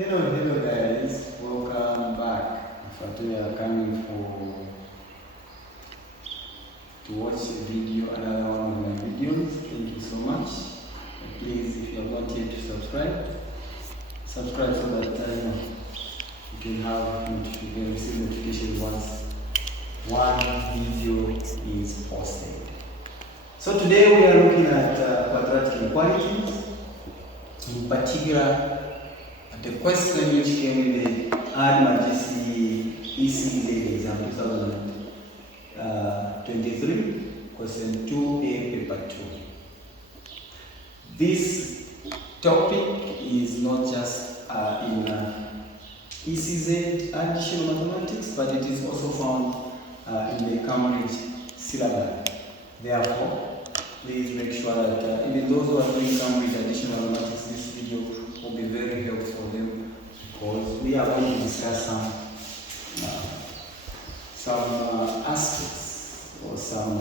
Hello guys, welcome back. If you are coming to watch a video, another one of my videos, thank you so much. Please, if you have not yet subscribe so that you can receive notification once one video is posted. So today we are looking at quadratic inequalities, in particular the question which came in the ADMA ECZ exam 2023, question 2A, paper 2. This topic is not just in ECZ additional mathematics, but it is also found in the Cambridge syllabus. Therefore, please make sure that even those who are doing Cambridge additional mathematics, this video will be very helpful for them, because we are going to discuss some aspects or some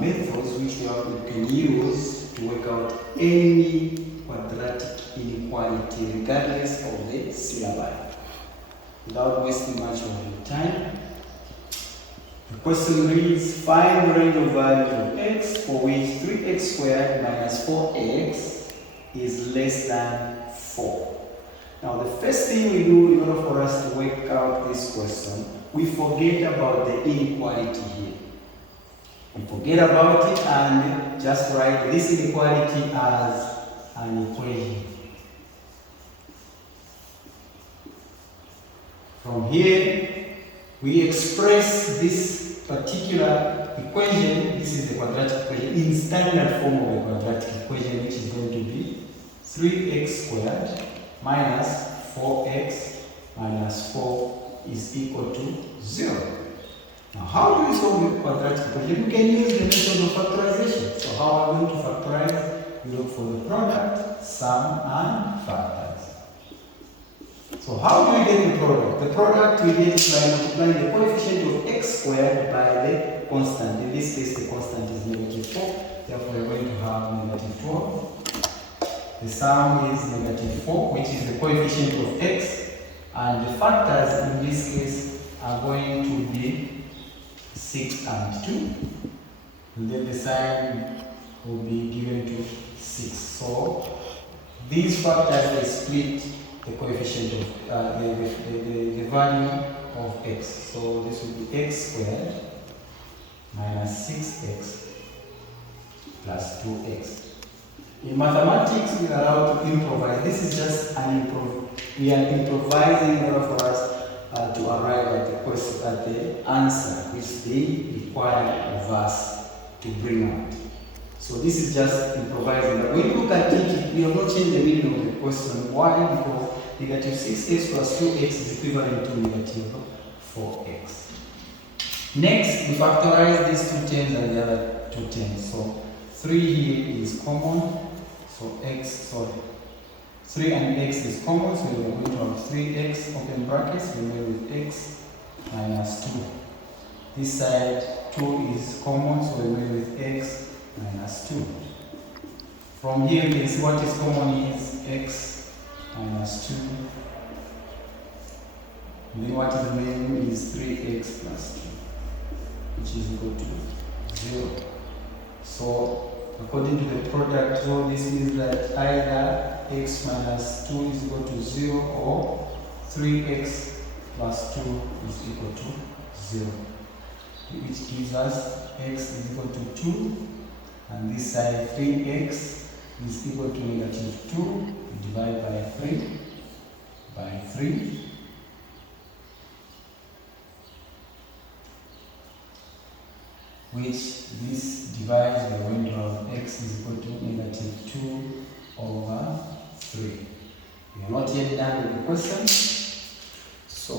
methods which we can use to work out any quadratic inequality regardless of the syllabus. Without wasting much of your time, the question reads: find the range of values of x for which 3x squared minus 4x is less than 4. Now, the first thing we do in order for us to work out this question, we forget about the inequality here. We forget about it and just write this inequality as an equation. From here, we express this particular equation. This is the quadratic equation in standard form of a quadratic equation, which is going to be 3x squared minus 4x minus 4 is equal to 0. Now, how do we solve the quadratic equation? We can use the method of factorization. So how are we going to factorize? We look for the product, sum, and factors. So how do we get the product? The product we get by multiplying the coefficient of x squared by the constant. In this case, the constant is -4. Therefore, we're going to have -12. The sum is -4, which is the coefficient of x. And the factors in this case are going to be 6 and 2. And then the sign will be given to 6. So these factors, they split the coefficient of the value of x. So this will be x squared minus 6x plus 2x. In mathematics, we are allowed to improvise. This is just we are improvising in order for us to arrive at the question, at the answer which they require of us to bring out. So this is just improvising. But when you look at it, we have not changed the meaning of the question. Why? Because -6x plus 2x is equivalent to -4x. Next, we factorize these two terms and the other two terms. So 3 here is common. So 3 and x is common. So we are going to have 3x open brackets remaining with x minus 2. This side 2 is common, so we remain with x minus 2. From here we can see what is common is x minus 2. And then what is remaining is 3x plus 2, which is equal to 0. So according to the product, so this means that either x minus 2 is equal to 0 or 3x plus 2 is equal to 0, which gives us x is equal to 2, and this side 3x is equal to -2. Divide by 3, which this divides by when you have x is equal to -2 over 3. We are not yet done with the question. So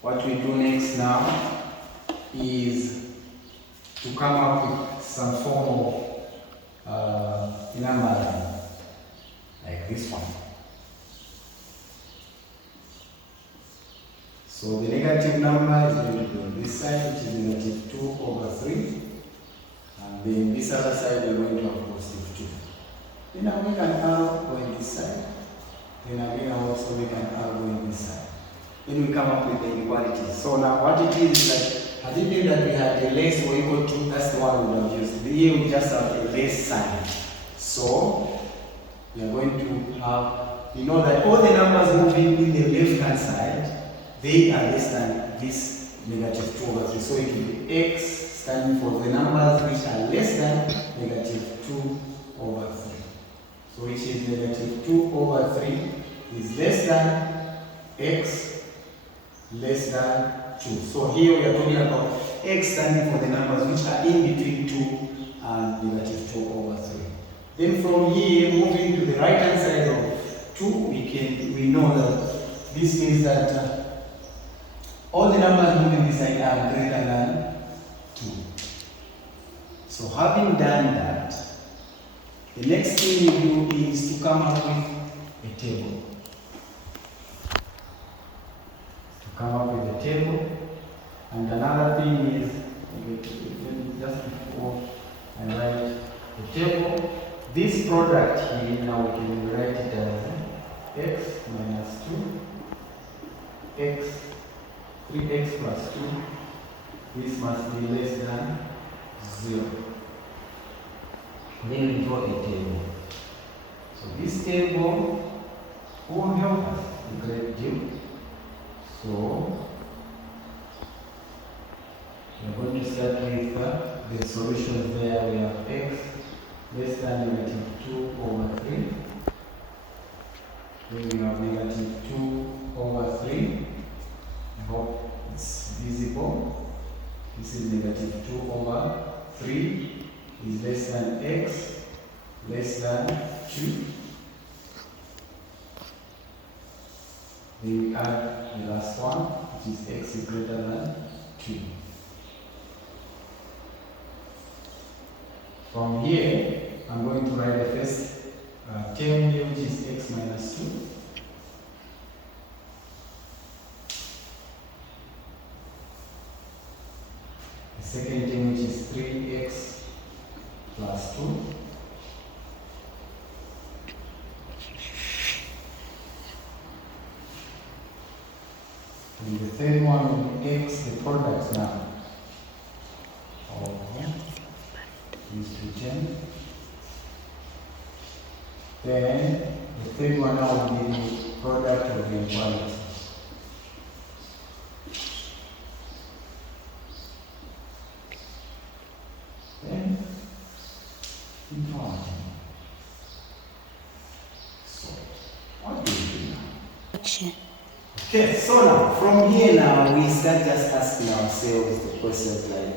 what we do next now is to come up with some form of numbering, like this one. So the negative number is going to be on this side, which is -2 over 3. And then this other side, we're going to have +2. Then we can have on this side. we come up with the inequalities. So now what it is that, had it been that we had a less or equal to, that's the one we would have used. Here we just have a less sign. So we are going to have, you know that all the numbers moving in the left hand side, they are less than this negative 2 over 3. So it will be x standing for the numbers which are less than negative 2 over 3. So which is negative 2 over 3 is less than x less than 2. So here we are talking about x standing for the numbers which are in between 2 and negative 2 over 3. Then from here, moving to the right hand side of 2, we know that this means that all the numbers moving this side are greater than 2. So having done that, the next thing you do is to come up with a table. And another thing is, just before I write the table, this product here, now we can write it as x minus 2, x, 3x plus 2, this must be less than 0. Then we draw a table. So this table will help us a great deal. So we are going to start with the solutions there. We have x less than negative 2 over 3. Then we have negative 2 over 3. I hope it's visible. This is negative 2 over 3 is less than x less than 2. Then we add the last one, which is x is greater than 2. From here, I'm going to write the first term here, which is x minus 2. The second term, which is 3x plus 2. And the third one will be x, the product now. These two terms. Then the third one now will be the product of the inequality. Then inequality. So what do we do now? Okay, so now from here now we start just asking ourselves the questions like,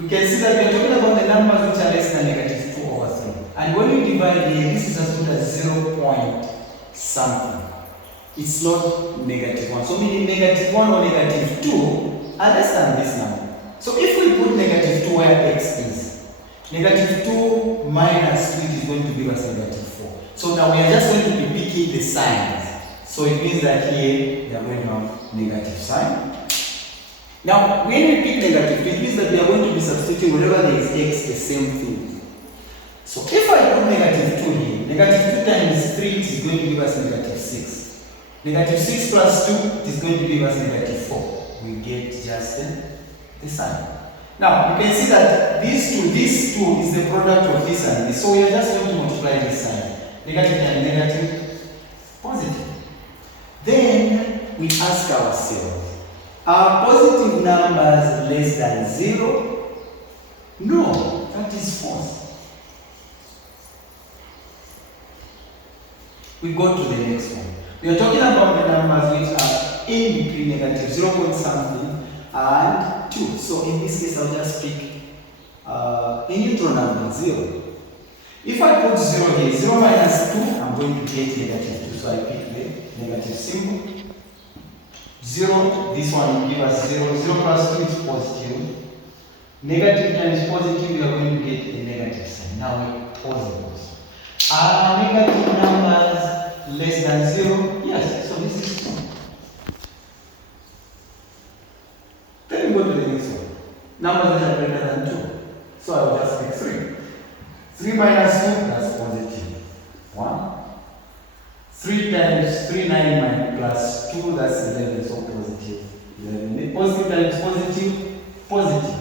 we can see that we are talking about the numbers which are less than negative 2 over 3. And when you divide here, this is as good as 0 point something. It's not negative 1. So meaning negative 1 or negative 2 are less than this number. So if we put negative 2 where x is, negative 2 minus 2 is going to give us negative 4. So now we are just going to be picking the signs. So it means that here we are going to have negative sign. Now, when we pick negative 2, it means that we are going to be substituting wherever there is x, the same thing. So if I put negative 2 here, negative 2 times 3 is going to give us negative 6. Negative 6 plus 2 is going to give us negative 4. We get just the sign. Now, you can see that this 2 is the product of this and this. So we are just going to multiply this sign. Negative times negative, positive. Then we ask ourselves, are positive numbers less than 0? No, that is false. We go to the next one. We are talking about the numbers which are in between negative 0 point something and 2. So in this case, I'll just pick a neutral number, 0. If I put 0 here, 0 minus 2, I'm going to get negative 2. So I pick the negative symbol. 0, this one will give us 0. 0 plus 2 is positive. Negative times positive, we are going to get a negative sign. Now we pause those. Are negative numbers less than 0? Yes, so this is 2. Then we go to the next one. Numbers that are greater than 2. So I will just pick 3. 3 minus 2, that's positive 1. 3 times 3, 9 plus 2, that's 11, so positive 11. Positive times positive, positive,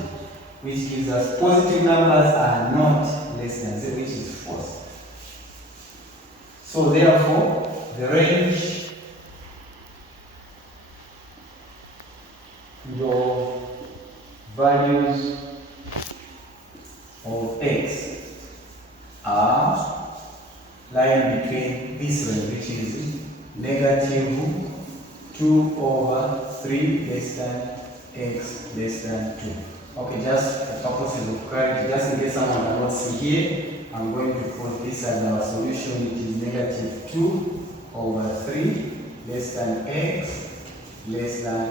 which gives us positive numbers are not less than 0, which is false. So therefore, the range of values of x are lying between this range, which is negative 2 over 3 less than x less than 2. Okay, just for purposes of clarity, just in case someone cannot see here, I'm going to put this as our solution, which is negative 2 over 3 less than x less than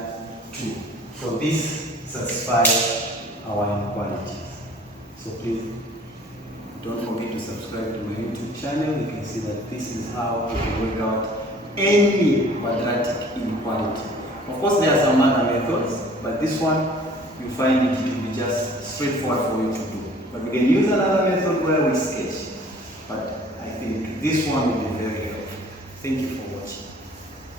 2. So this satisfies our inequalities. So please don't forget to subscribe to my YouTube channel. You can see that this is how you can work out any quadratic inequality. Of course, there are some other methods, but this one you find it to be just straightforward for you to do. But we can use another method where we sketch. But I think this one will be very helpful. Thank you for watching.